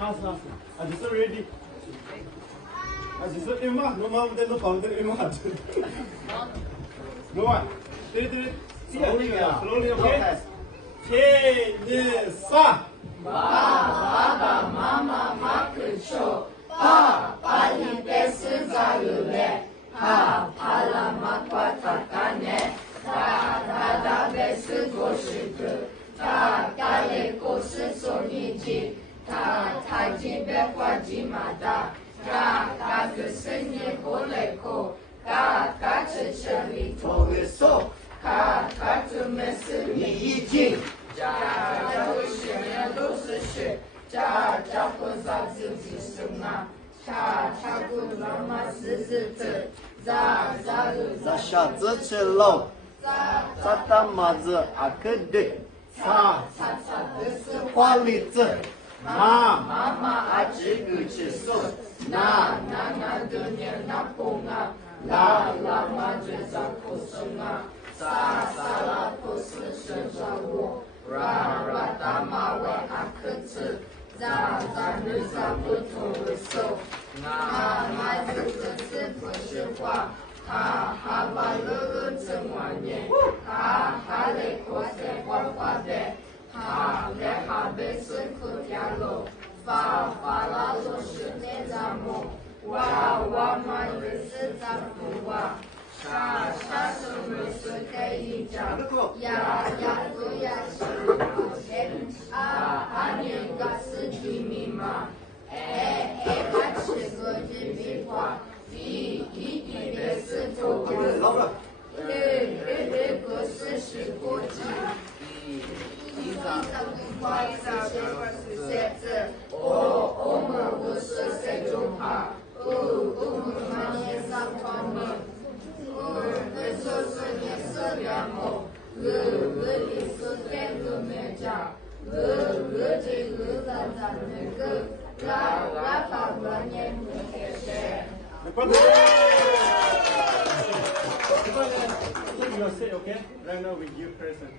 Asla. Just ready. Just Emma, no more than the fountain Emma. Go on. Slowly, okay? Sa. Baba, mama, makusho. Pa, libesi zalule. Ha, pala makwatakane. Da, besi goshiku. Kale koshi soniji. Taji bekwa jimada. Kakusenye koleko. Kachicheli togeso. Katumesi niiji. za șață ce lau, za tamază acăde, sa paliță, mama acigă ce so, na dunia na punga, la maje za kusanga, sa la kusanga wo, ra tamawe akutsu, za nu za putu so, mai zi不是话，哈巴乐真玩意，哈嘞过些花花的，哈贝是苦条路，发啦路是那咱们，哇嘛也是咱不哇，啥什么是给一张，呀不呀是不给，你个是提密码，把这个人民话。一边是中国，个是国际，一张花是写字，我们不是谁中华，我们年上方面，就是年是两毛，你是两个面家，这个咱那个，拉法国年不开始。What you say, okay? Right now we give present.